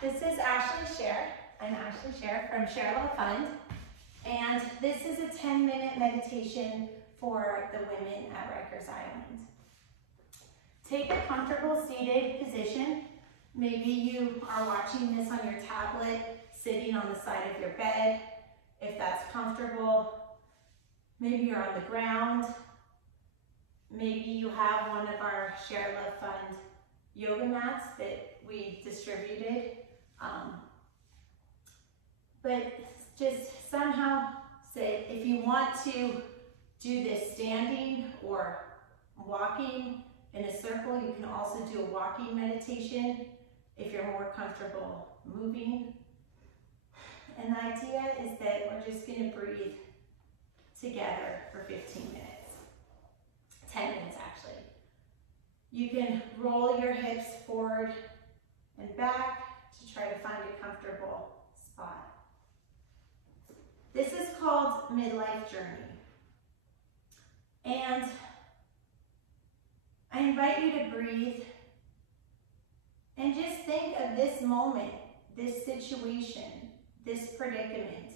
This is I'm Ashley Share from ShareLove.Fund, and this is a 10-minute meditation for the women at Rikers Island. Take a comfortable seated position. Maybe you are watching this on your tablet, sitting on the side of your bed, if that's comfortable. Maybe you're on the ground. Maybe you have one of our ShareLove.Fund yoga mats that we distributed. But just somehow sit. If you want to do this standing or walking in a circle, you can also do a walking meditation if you're more comfortable moving. And the idea is that we're just going to breathe together for 15 minutes. 10 minutes actually. You can roll your hips forward and back to try to find a comfortable spot. This is called Midlife Journey. And I invite you to breathe and just think of this moment, this situation, this predicament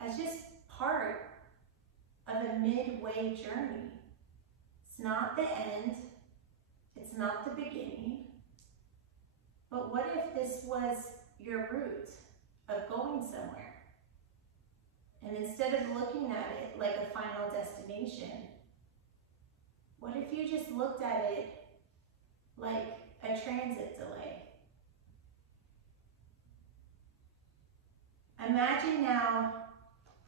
as just part of a midway journey. It's not the end, it's not the beginning, but what if this was your route of going somewhere? And instead of looking at it like a final destination, what if you just looked at it like a transit delay? Imagine now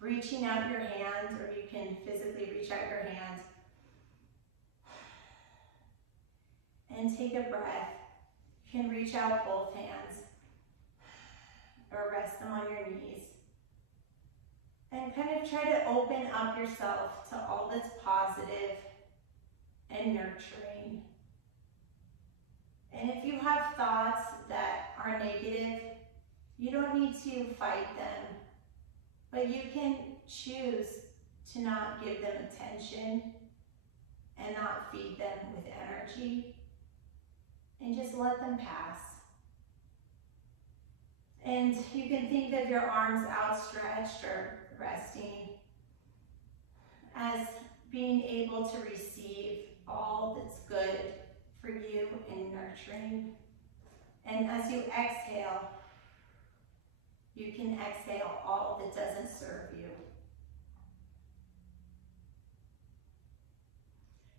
reaching out your hand, or you can physically reach out your hand, and take a breath. You can reach out both hands or rest them on your knees. And kind of try to open up yourself to all that's positive and nurturing. And if you have thoughts that are negative, you don't need to fight them, but you can choose to not give them attention and not feed them with energy, and just let them pass. And you can think of your arms outstretched or resting as being able to receive all that's good for you and nurturing. And as you exhale, you can exhale all that doesn't serve you.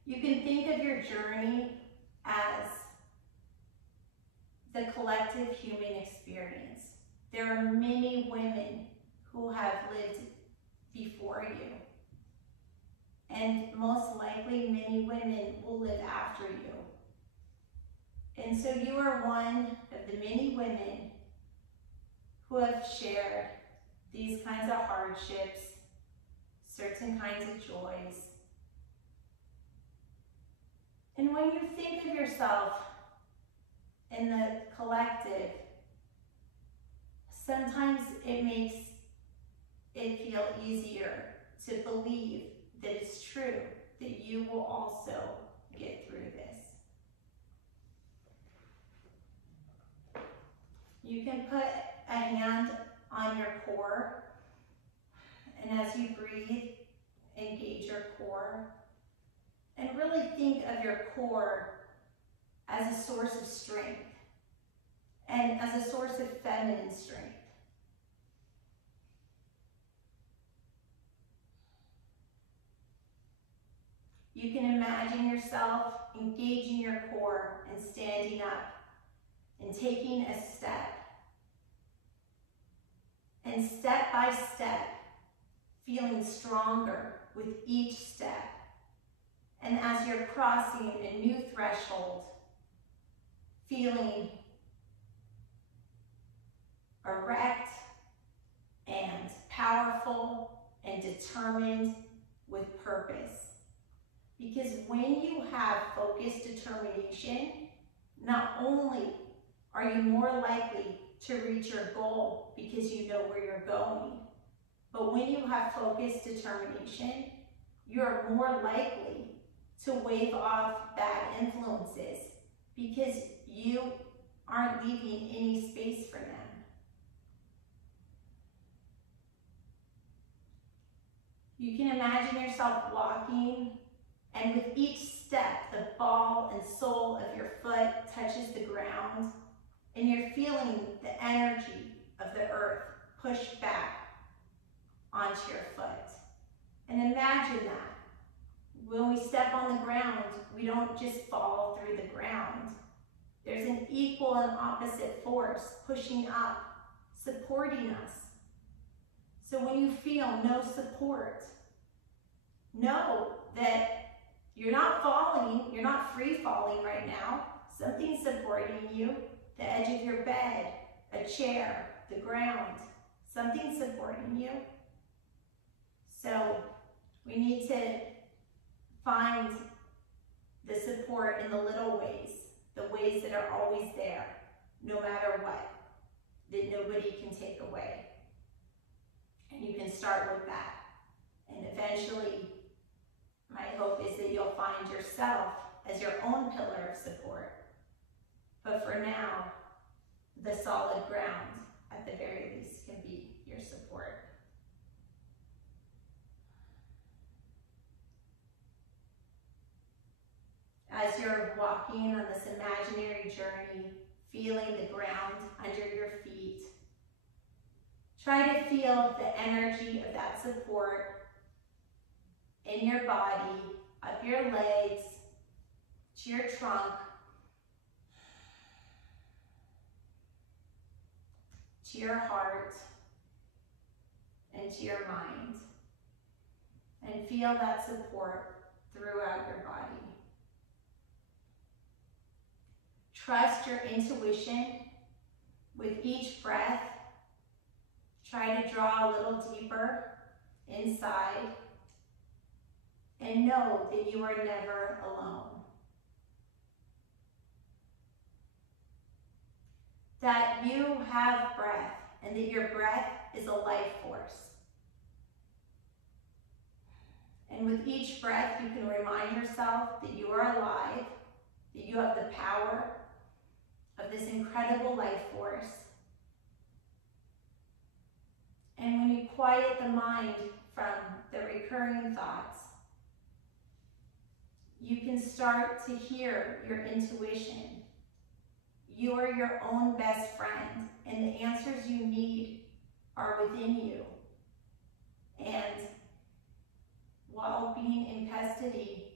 You can think of your journey as the collective human experience. There are many women who have lived before you. And most likely many women will live after you. And so you are one of the many women who have shared these kinds of hardships, certain kinds of joys. And when you think of yourself in the collective, sometimes it makes it feel easier to believe that it's true, that you will also get through this. You can put a hand on your core, and as you breathe, engage your core, and really think of your core as a source of strength and as a source of feminine strength. You can imagine yourself engaging your core and standing up and taking a step. And step by step, feeling stronger with each step. And as you're crossing a new threshold, feeling erect and powerful and determined with purpose. Because when you have focused determination, not only are you more likely to reach your goal because you know where you're going, but when you have focused determination, you're more likely to wave off bad influences because you aren't leaving any space for them. You can imagine yourself walking, and with each step, the ball and sole of your foot touches the ground, and you're feeling the energy of the earth pushed back onto your foot. And imagine that. When we step on the ground, we don't just fall through the ground. There's an equal and opposite force pushing up, supporting us. So when you feel no support, know that you're not falling, you're not free falling right now. Something's supporting you, the edge of your bed, a chair, the ground. Something's supporting you. So we need to find the support in the little ways, the ways that are always there, no matter what, that nobody can take away. And you can start with that. And eventually, my hope is that you'll find yourself as your own pillar of support. But for now, the solid ground, at the very least, can be your support. As you're walking on this imaginary journey, feeling the ground under your feet, try to feel the energy of that support in your body, up your legs, to your trunk, to your heart, and to your mind. And feel that support throughout your body. Trust your intuition with each breath. Try to draw a little deeper inside and know that you are never alone. That you have breath and that your breath is a life force. And with each breath, you can remind yourself that you are alive, that you have the power of this incredible life force. And when you quiet the mind from the recurring thoughts, you can start to hear your intuition. You are your own best friend, and the answers you need are within you. And while being in custody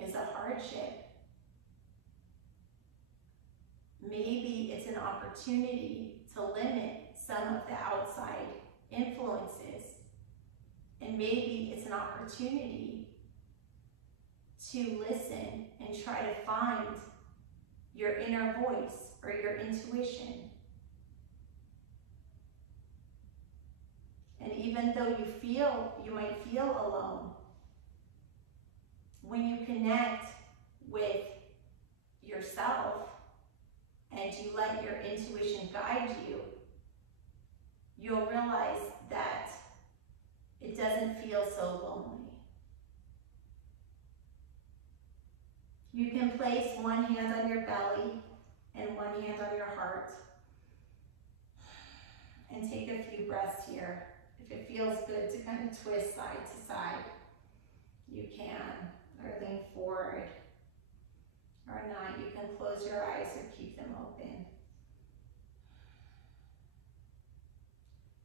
is a hardship, maybe it's an opportunity to limit some of the outside influences. And maybe it's an opportunity to listen and try to find your inner voice or your intuition. And even though you might feel alone, when you connect with yourself and you let your intuition guide you, you'll realize that it doesn't feel so lonely. You can place one hand on your belly and one hand on your heart and take a few breaths here. If it feels good to kind of twist side to side, you can, or lean forward, or not. You can close your eyes or keep them open.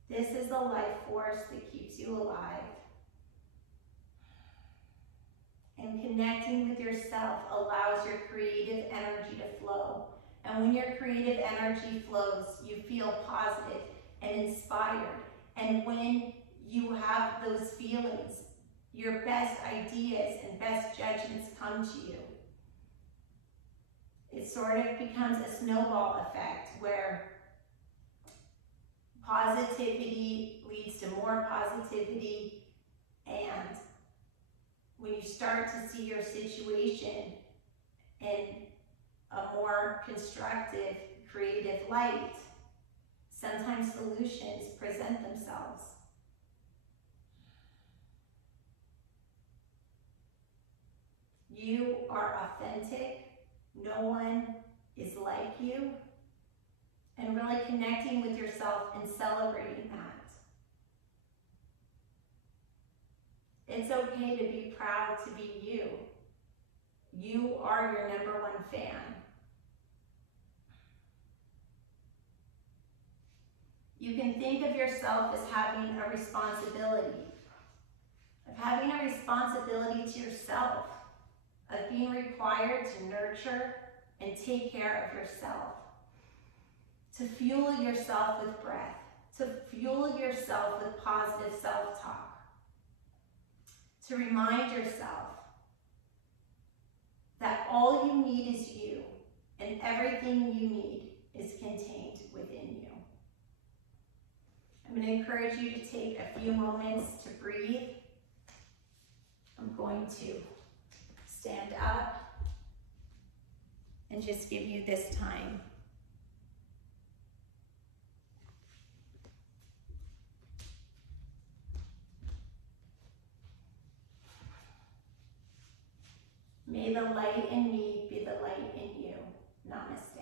This is the life force that keeps you alive. And connecting with yourself allows your creative energy to flow. And when your creative energy flows, you feel positive and inspired. And when you have those feelings, your best ideas and best judgments come to you. It sort of becomes a snowball effect where positivity leads to more positivity, and when you start to see your situation in a more constructive, creative light, sometimes solutions present themselves. You are authentic. No one is like you, and really connecting with yourself and celebrating that. It's okay to be proud to be you. You are your #1 fan. You can think of yourself as having a responsibility, of having a responsibility to yourself, of being required to nurture and take care of yourself, to fuel yourself with breath, to fuel yourself with positive self-talk, to remind yourself that all you need is you, and everything you need is contained within you. I'm going to encourage you to take a few moments to breathe. I'm going to stand up and just give you this time. May the light in me be the light in you. Namaste.